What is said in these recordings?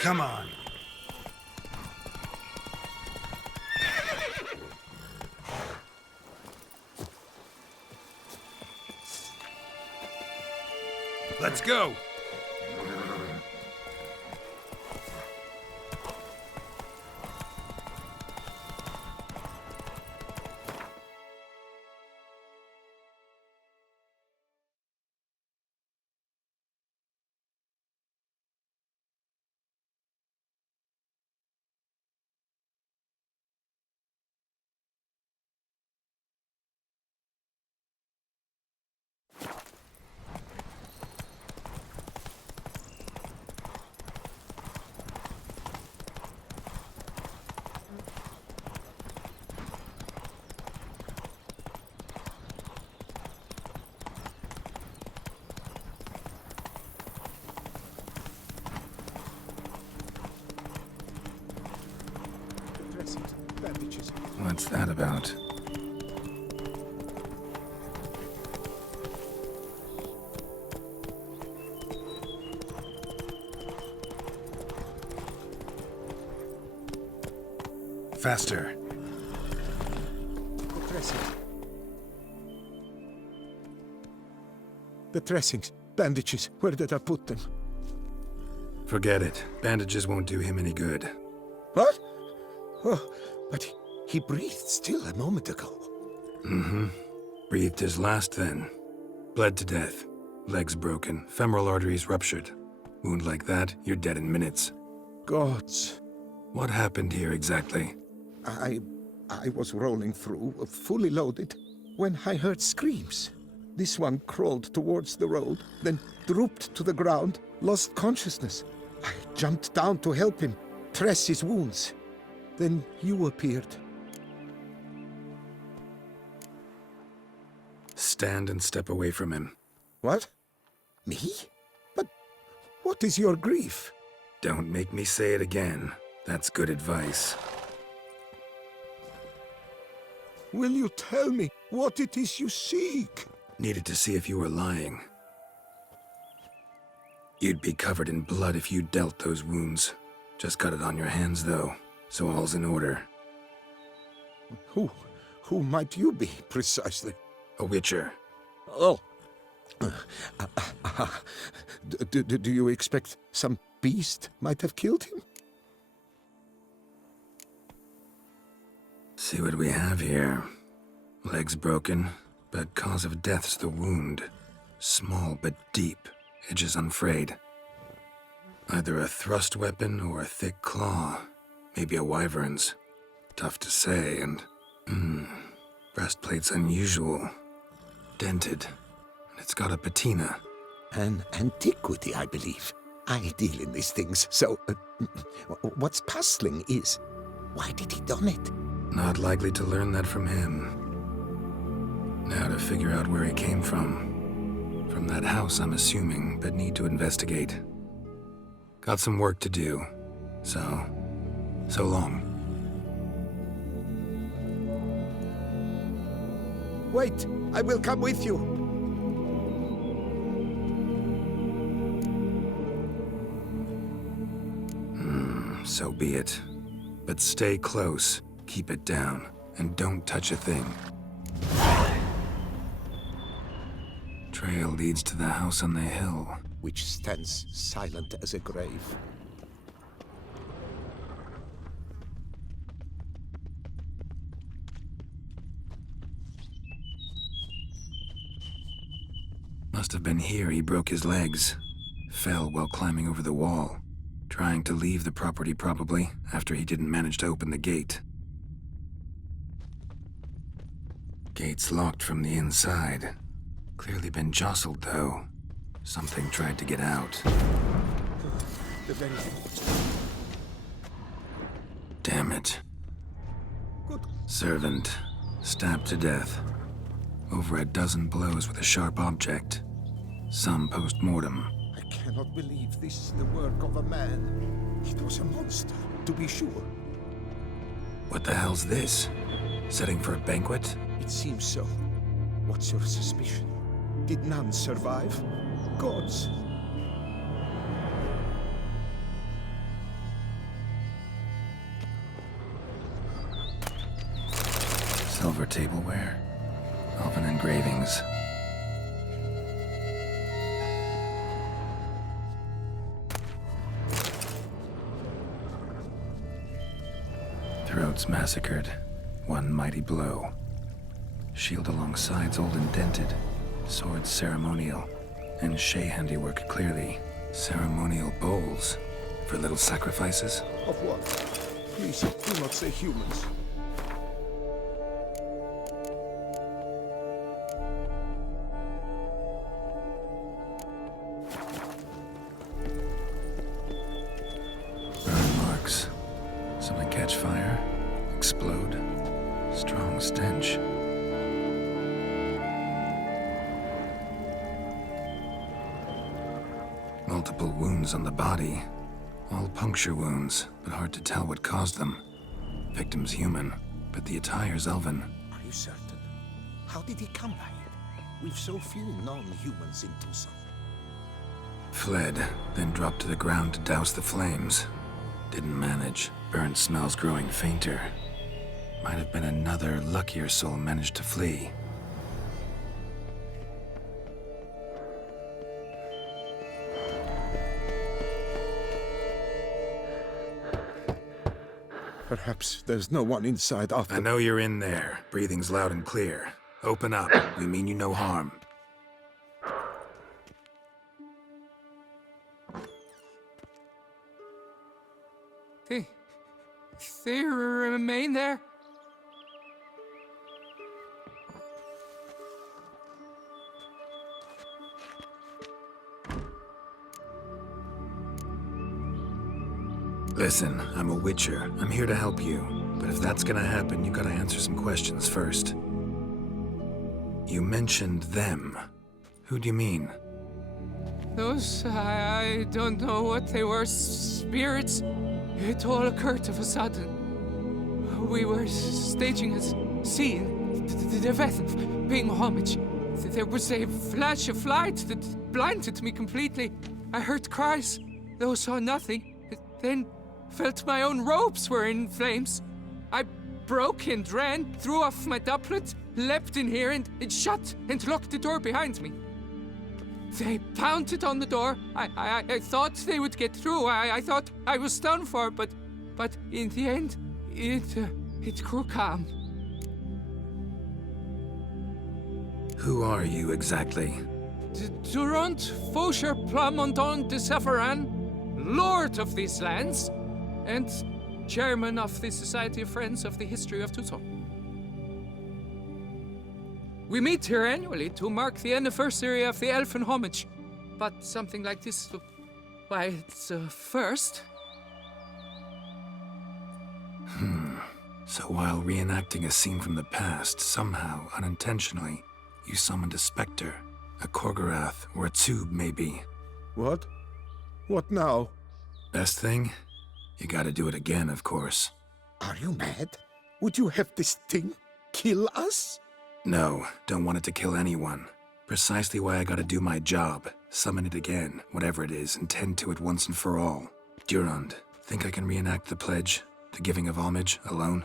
Come on. Let's go. Bandages. What's that about? Faster. The dressings. The dressings. Bandages. Where did I put them? Forget it. Bandages won't do him any good. What? Oh, but he breathed still a moment ago. Mm-hmm. Breathed his last then. Bled to death. Legs broken. Femoral arteries ruptured. Wound like that, you're dead in minutes. Gods. What happened here exactly? I was rolling through, fully loaded, when I heard screams. This one crawled towards the road, then drooped to the ground, lost consciousness. I jumped down to help him, dress his wounds. Then you appeared. Stand and step away from him. What? Me? But what is your grief? Don't make me say it again. That's good advice. Will you tell me what it is you seek? Needed to see if you were lying. You'd be covered in blood if you dealt those wounds. Just cut it on your hands, though, so all's in order. Who might you be, precisely? A witcher. Oh. Do you expect some beast might have killed him? See what we have here. Legs broken, but cause of death's the wound. Small but deep, edges unfrayed. Either a thrust weapon or a thick claw. Maybe a wyvern's. Tough to say, and... breastplate's unusual. Dented. And it's got a patina. An antiquity, I believe. I deal in these things, so... what's puzzling is... why did he don it? Not likely to learn that from him. Now to figure out where he came from. From that house, I'm assuming, but need to investigate. Got some work to do. So long. Wait, I will come with you. So be it. But stay close, keep it down, and don't touch a thing. Trail leads to the house on the hill. Which stands silent as a grave. Must have been here he broke his legs. Fell while climbing over the wall. Trying to leave the property probably, after he didn't manage to open the gate. Gate's locked from the inside. Clearly been jostled though. Something tried to get out. The very thing. Damn it. Good. Servant. Stabbed to death. Over a dozen blows with a sharp object. Some post-mortem. I cannot believe this is the work of a man. It was a monster, to be sure. What the hell's this? Setting for a banquet? It seems so. What's your suspicion? Did none survive? Gods. silver tableware, elven engravings. Throats massacred, one mighty blow. Shield along sides old and dented, swords ceremonial, and Shay handiwork clearly. Ceremonial bowls for little sacrifices. Of what? Please, do not say humans. Burn marks. Something catch fire, explode. Strong stench. Multiple wounds on the body. All puncture wounds, but hard to tell what caused them. Victim's human, but the attire's elven. Are you certain? How did he come by it? We've so few non-humans in Tucson. Fled, then dropped to the ground to douse the flames. Didn't manage. Burnt smells growing fainter. Might have been another luckier soul managed to flee. Perhaps there's no one inside after... I know you're in there. Breathing's loud and clear. Open up. We mean you no harm. They remain there? Listen, I'm a witcher. I'm here to help you. But if that's gonna happen, you gotta answer some questions first. You mentioned them. Who do you mean? Those, I don't know what they were. Spirits. It all occurred of a sudden. We were staging a scene, the event of paying homage. There was a flash of light that blinded me completely. I heard cries, though saw nothing. Then felt my own robes were in flames. I broke and ran, threw off my doublet, leapt in here and shut and locked the door behind me. They pounded on the door. I thought they would get through. I thought I was done for, but in the end, it grew calm. Who are you exactly? Durant Faucher Plamondon de Savaran, Lord of these lands, and Chairman of the Society of Friends of the History of Tucson. We meet here annually to mark the anniversary of the Elfin Homage. But something like this, why, it's a first. So while reenacting a scene from the past, somehow, unintentionally, you summoned a specter, a Korgorath, or a tube, maybe. What? What now? Best thing? You gotta do it again, of course. Are you mad? Would you have this thing kill us? No, don't want it to kill anyone. Precisely why I gotta do my job. Summon it again, whatever it is, and tend to it once and for all. Durand, think I can reenact the pledge, the giving of homage, alone?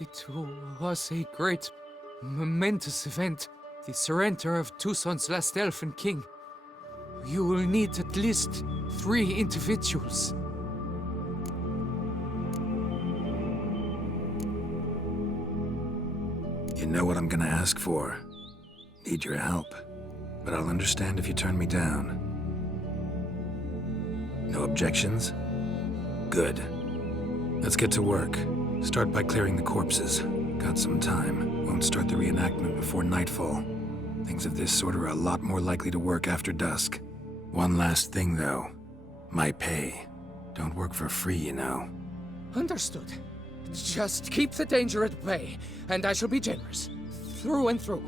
It was a great, momentous event. The surrender of Tucson's last elfin king. You will need at least 3 individuals. You know what I'm gonna ask for. Need your help. But I'll understand if you turn me down. No objections? Good. Let's get to work. Start by clearing the corpses. Got some time. Won't start the reenactment before nightfall. Things of this sort are a lot more likely to work after dusk. One last thing, though. My pay. Don't work for free, you know. Understood. Just keep the danger at bay, and I shall be generous. Through and through.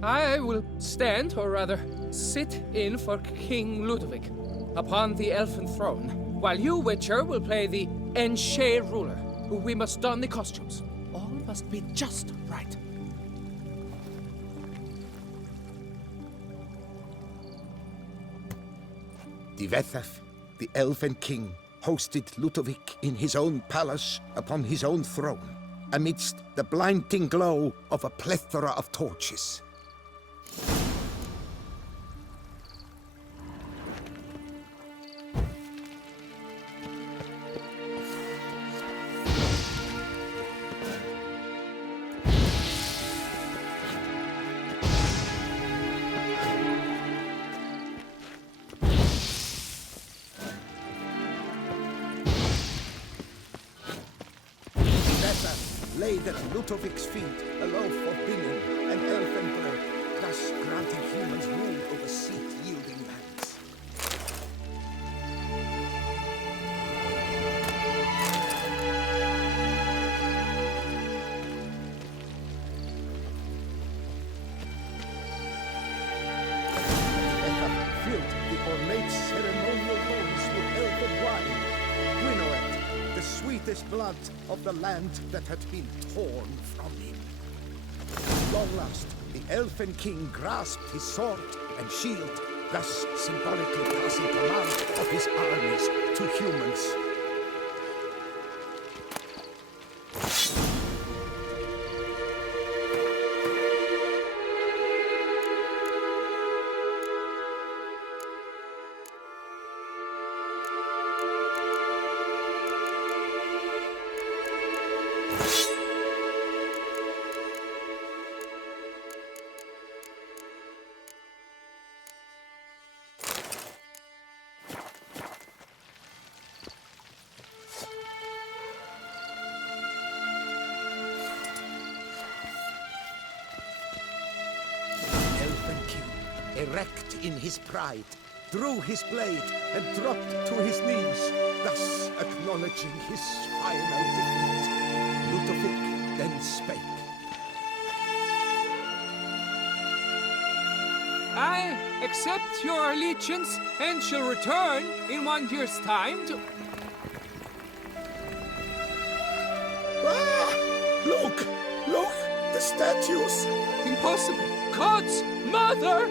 I will stand, or rather, sit in for King Ludovic upon the elfin throne, while you, Witcher, will play the Enshe ruler, who we must don the costumes. All must be just right. Divethaf, the Elven King, hosted Ludovic in his own palace upon his own throne, amidst the blinding glow of a plethora of torches. Laid at Ludovic's feet a loaf of binion and elfin bread, thus granting humans rule over seat-yielding lands. Etham filled the ornate ceremonial bowls with elfin wine. Gwynnoeth, the sweetest blood of the land that had been torn from him. At long last, the Elfen King grasped his sword and shield, thus symbolically passing command of his armies to humans. Erect in his pride, drew his blade and dropped to his knees, thus acknowledging his final defeat. Ludovic then spake. I accept your allegiance and shall return in 1 year's time to... Ah! Look! Look! The statues! Impossible! God's mother!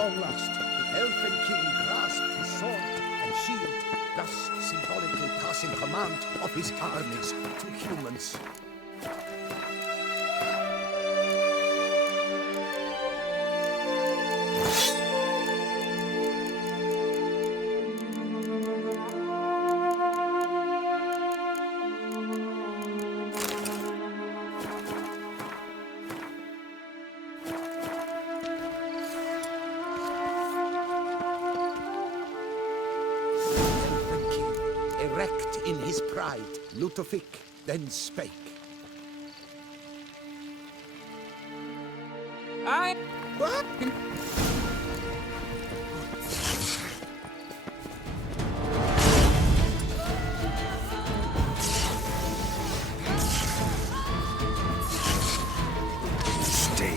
long last, the Elfin King grasped his sword and shield, thus symbolically passing command of his armies to humans. Erect in his pride, Ludovic then spake. I... What? Stay.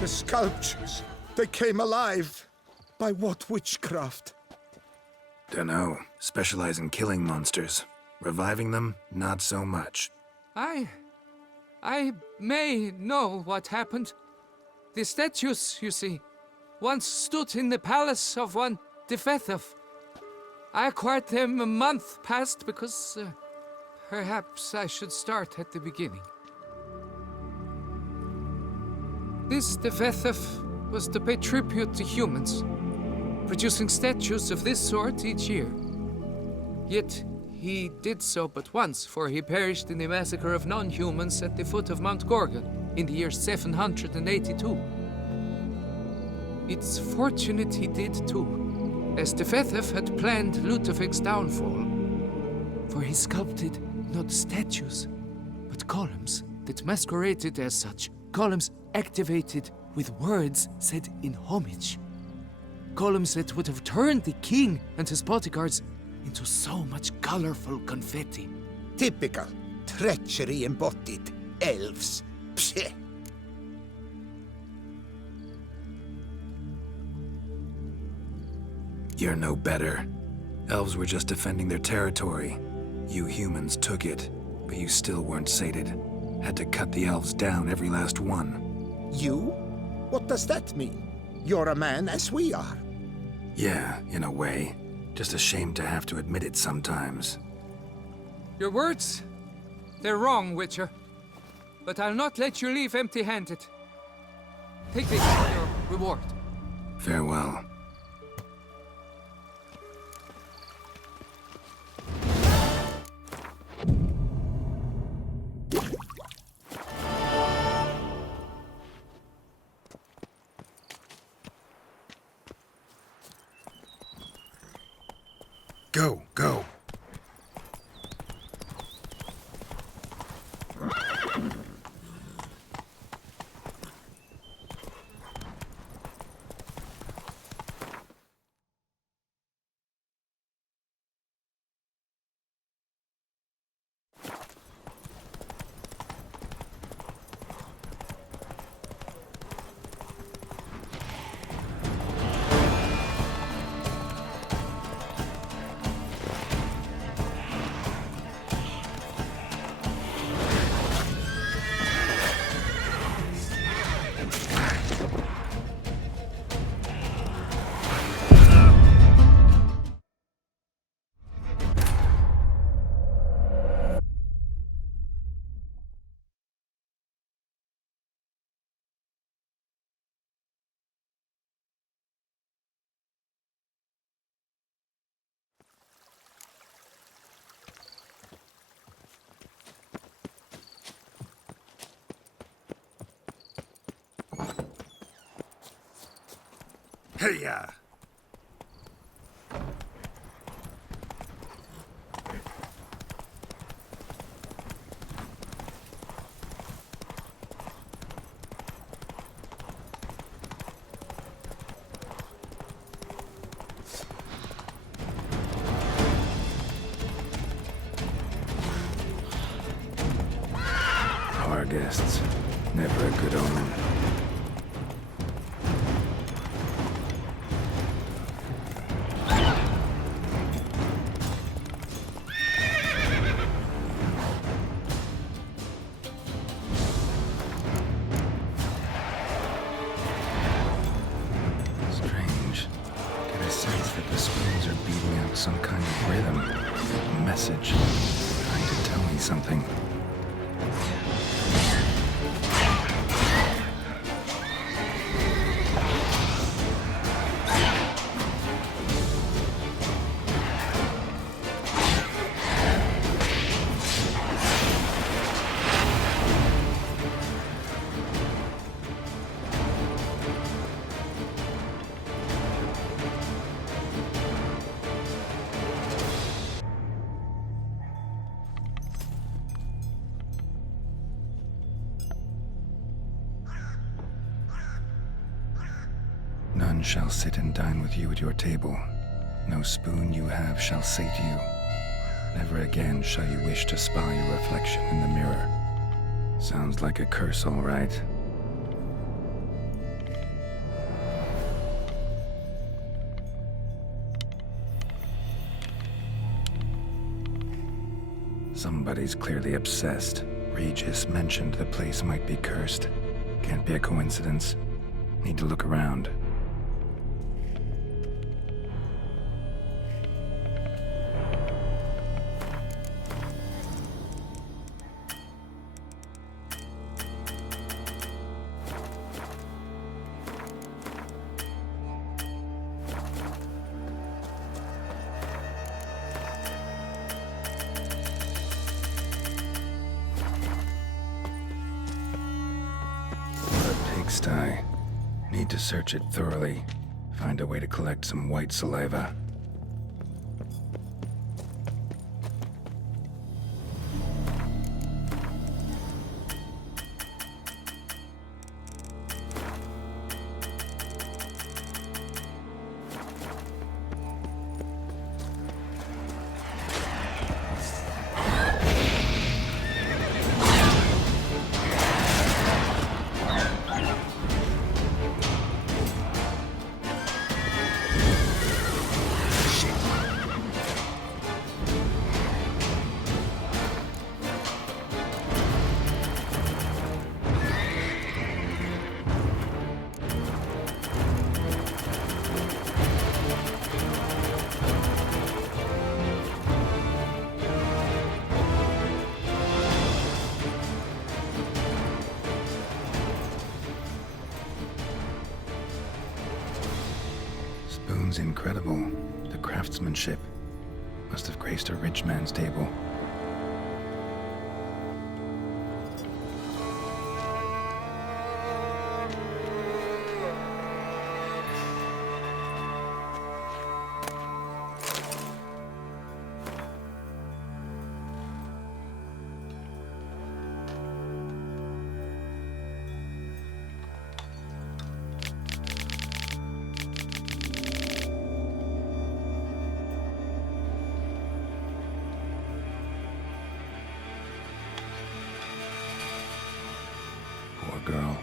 The sculptures, they came alive. By what witchcraft? Dunno. Specialize in killing monsters. Reviving them, not so much. I may know what happened. The statues, you see, once stood in the palace of one Defethov. I acquired them a month past because perhaps I should start at the beginning. This Defethov was to pay tribute to humans, producing statues of this sort each year. Yet he did so but once, for he perished in the massacre of non-humans at the foot of Mount Gorgon in the year 782. It's fortunate he did too, as Defethov had planned Ludovic's downfall. For he sculpted not statues, but columns that masqueraded as such. Columns activated with words said in homage. Columns that would have turned the king and his bodyguards into so much colorful confetti. Typical. Treachery embodied. Elves. Psheh. You're no better. Elves were just defending their territory. You humans took it, but you still weren't sated. Had to cut the elves down, every last one. You? What does that mean? You're a man as we are. Yeah, in a way. Just ashamed to have to admit it sometimes. Your words, they're wrong, Witcher. But I'll not let you leave empty-handed. Take this for your reward. Farewell. Go, go. Hey-ya! Our guests. Never a good omen. Strange. Get a sense that the spoons are beating out some kind of rhythm. A message. Trying to tell me something. None shall sit and dine with you at your table. No spoon you have shall sate you. Never again shall you wish to spy your reflection in the mirror. Sounds like a curse, all right. Somebody's clearly obsessed. Regis mentioned the place might be cursed. Can't be a coincidence. Need to look around. Pigsty. Need to search it thoroughly. Find a way to collect some white saliva. Spoon's incredible. The craftsmanship must have graced a rich man's table. Poor girl.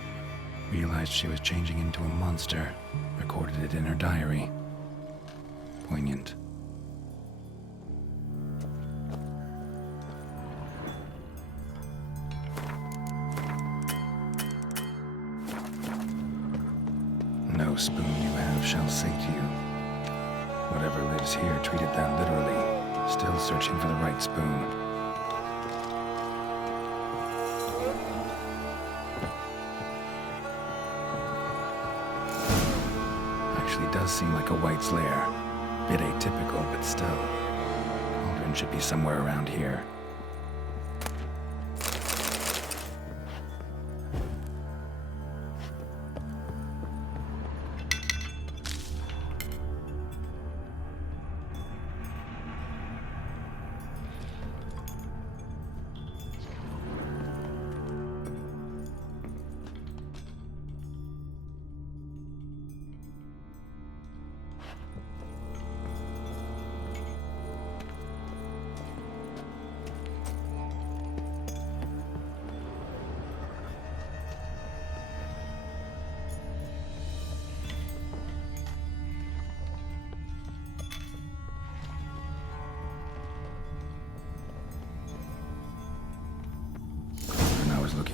Realized she was changing into a monster. Recorded it in her diary. Poignant. No spoon you have shall sate you. Whatever lives here treated that literally. Still searching for the right spoon. Actually does seem like a White's lair. Bit atypical, but still. Cauldron should be somewhere around here.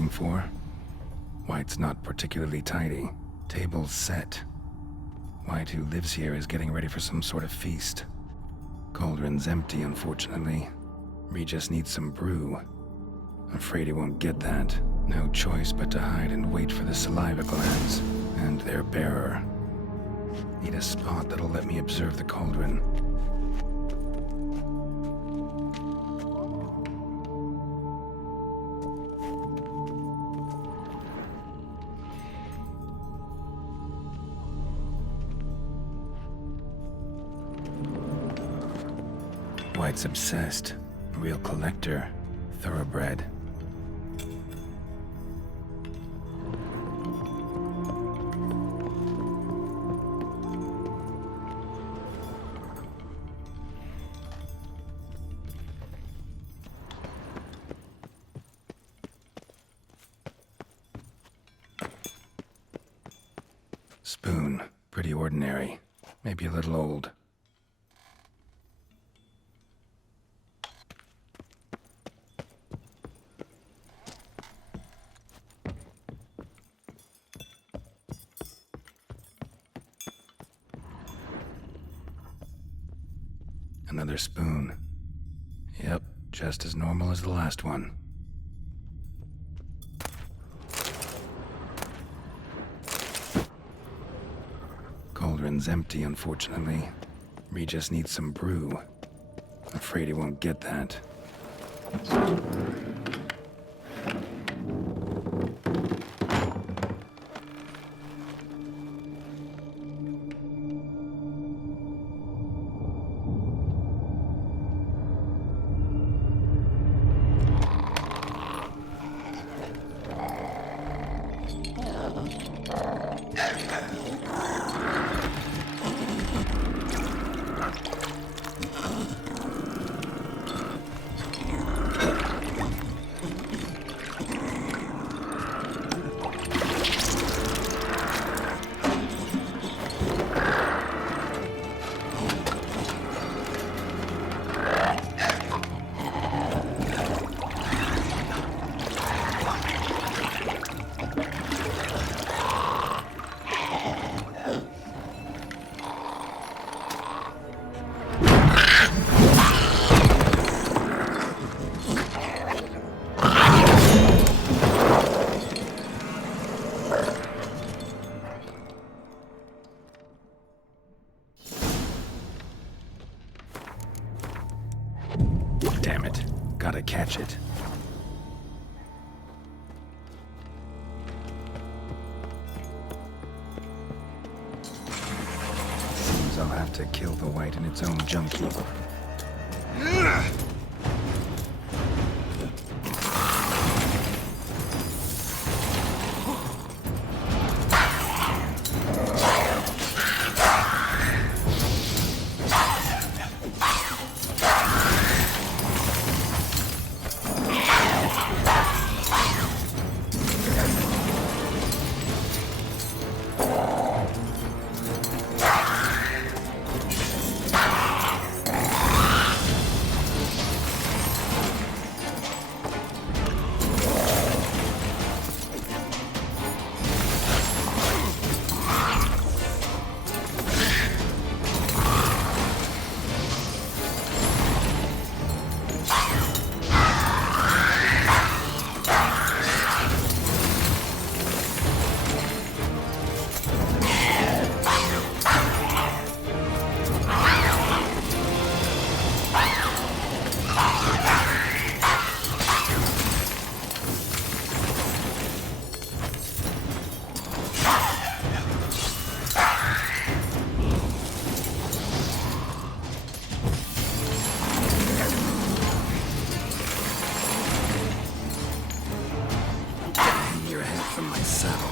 looking for? White's not particularly tidy. Table's set. White, who lives here, is getting ready for some sort of feast. Cauldron's empty, unfortunately. Regis needs some brew. Afraid he won't get that. No choice but to hide and wait for the saliva glands and their bearer. Need a spot that'll let me observe the cauldron. White's obsessed. Real collector. Thoroughbred. Spoon. Pretty ordinary. Maybe a little old. Another spoon. Yep, just as normal as the last one. Cauldron's empty, unfortunately. Regis needs some brew. Afraid he won't get that. Damn it. Gotta catch it. Seems I'll have to kill the white in its own junk heap. From my saddle.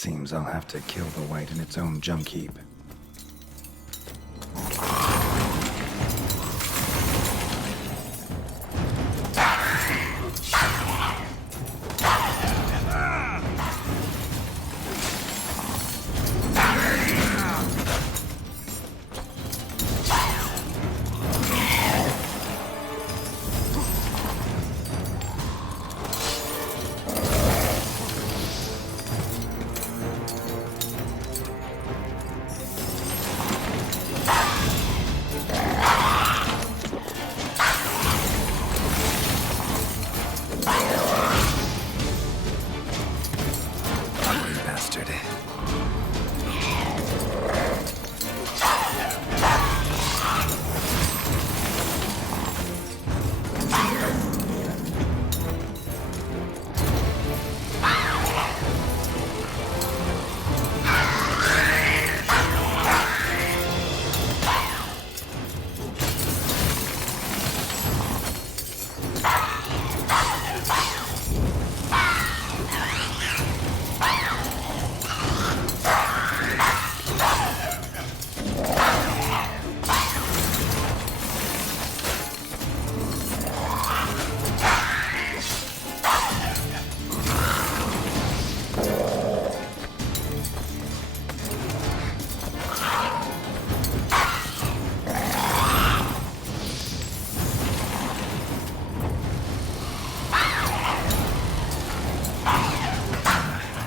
Seems I'll have to kill the white in its own junk heap.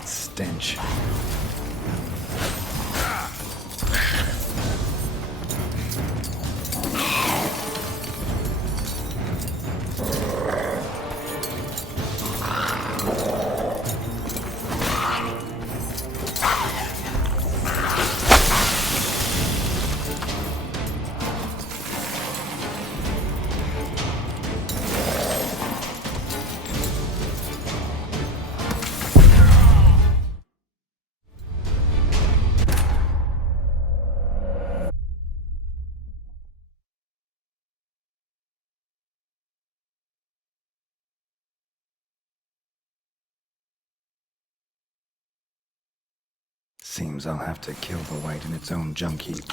Stench. Seems I'll have to kill the white in its own junk heap.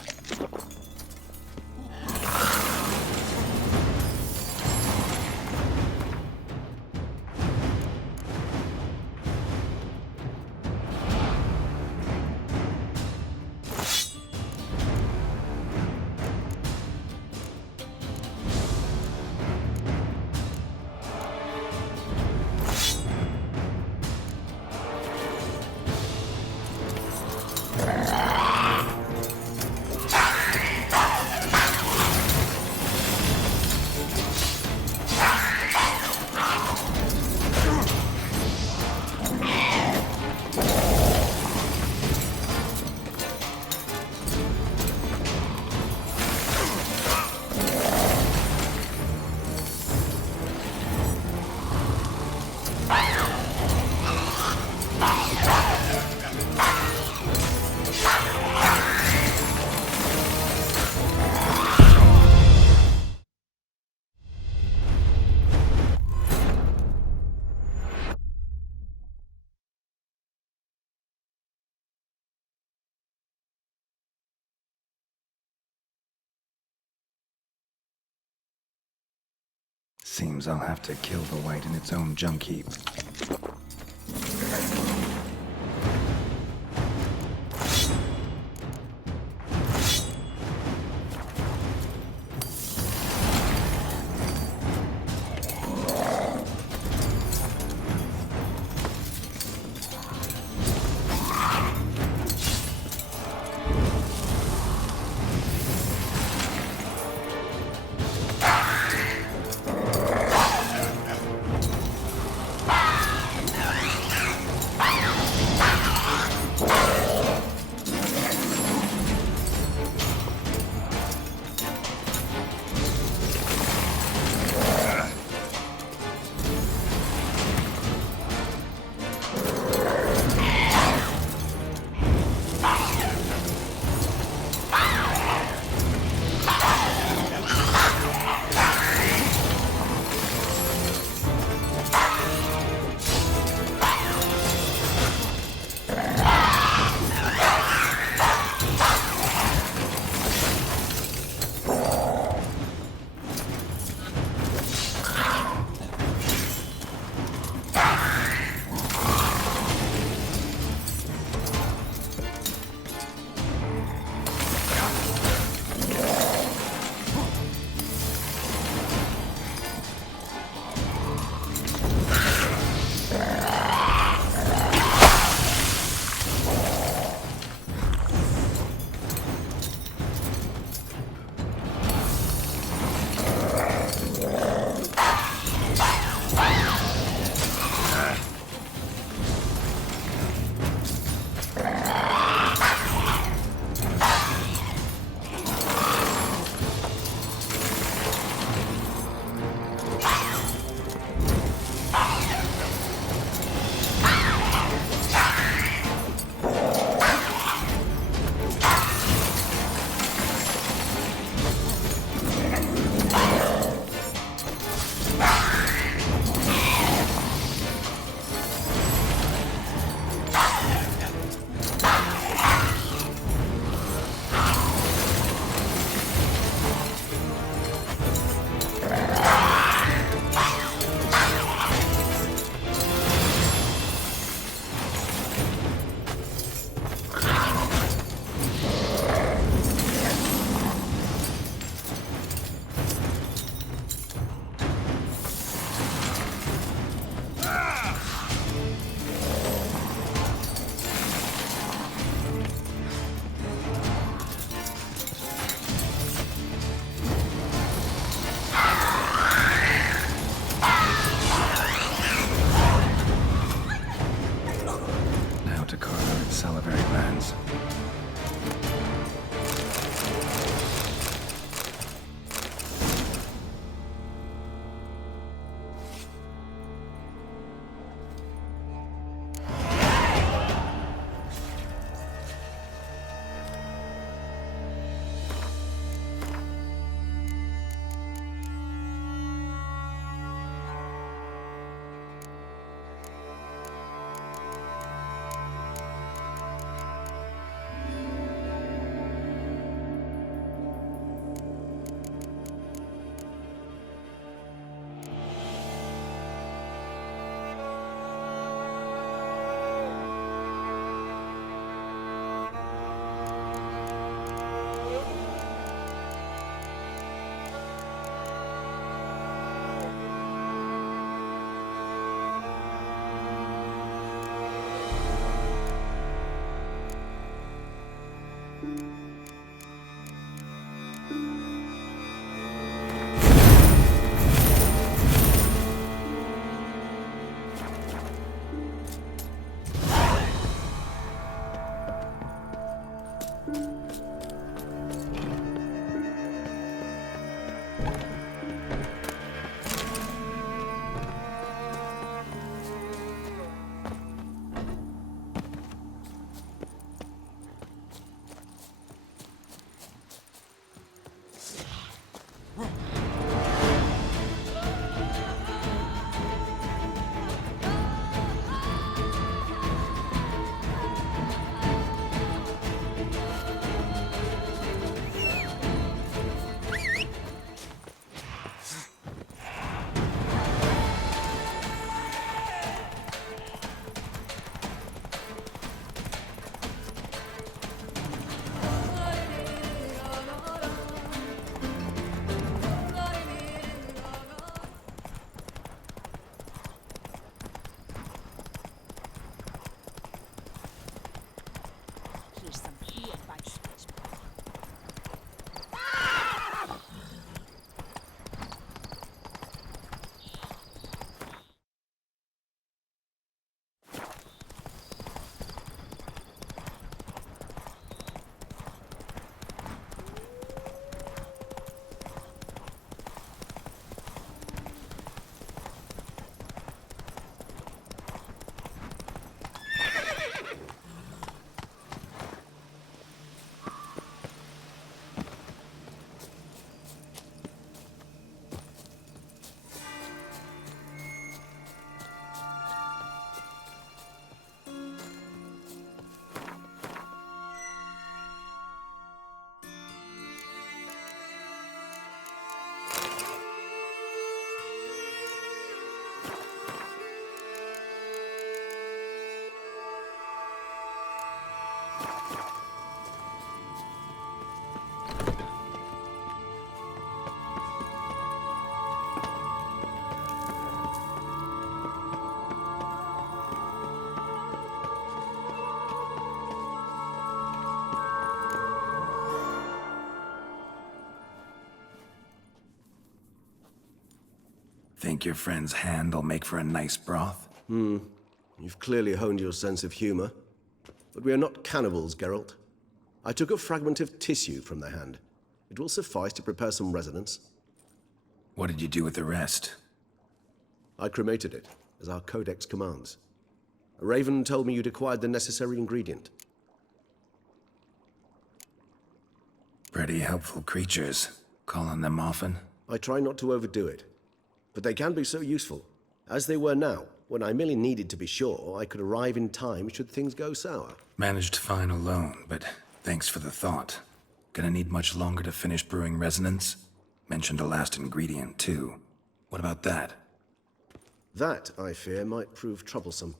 Seems I'll have to kill the white in its own junk heap. Think your friend's hand will make for a nice broth? You've clearly honed your sense of humor. But we are not cannibals, Geralt. I took a fragment of tissue from the hand. It will suffice to prepare some resonance. What did you do with the rest? I cremated it, as our codex commands. A raven told me you'd acquired the necessary ingredient. Pretty helpful creatures. Call on them often? I try not to overdo it, but they can be so useful, as they were now, when I merely needed to be sure I could arrive in time should things go sour. Managed fine alone, but thanks for the thought. Gonna need much longer to finish brewing resonance? Mentioned a last ingredient, too. What about that? That, I fear, might prove troublesome.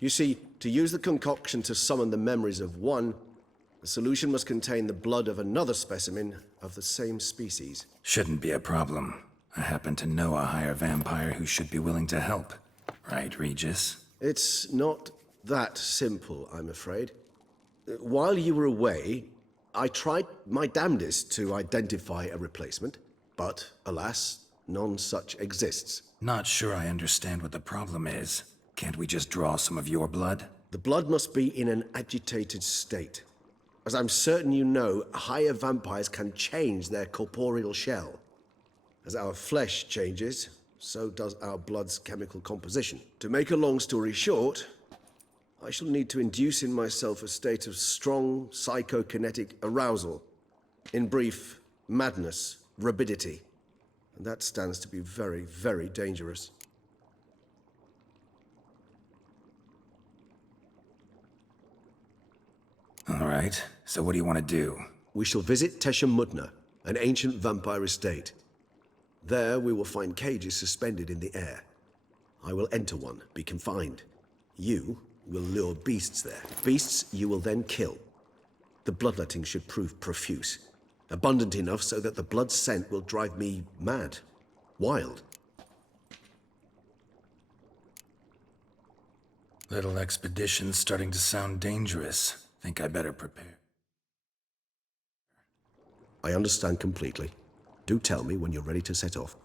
You see, to use the concoction to summon the memories of one, the solution must contain the blood of another specimen of the same species. Shouldn't be a problem. I happen to know a higher vampire who should be willing to help. Right, Regis? It's not that simple, I'm afraid. While you were away, I tried my damnedest to identify a replacement, but alas, none such exists. Not sure I understand what the problem is. Can't we just draw some of your blood? The blood must be in an agitated state. As I'm certain you know, higher vampires can change their corporeal shell. As our flesh changes, so does our blood's chemical composition. To make a long story short, I shall need to induce in myself a state of strong psychokinetic arousal. In brief, madness, rabidity. And that stands to be very, very dangerous. All right, so what do you want to do? We shall visit Tesha Mudna, an ancient vampire estate. There we will find cages suspended in the air. I will enter one, be confined. You will lure beasts there. Beasts you will then kill. The bloodletting should prove profuse. Abundant enough so that the blood scent will drive me mad. Wild. Little expedition's starting to sound dangerous. Think I better prepare. I understand completely. Do tell me when you're ready to set off.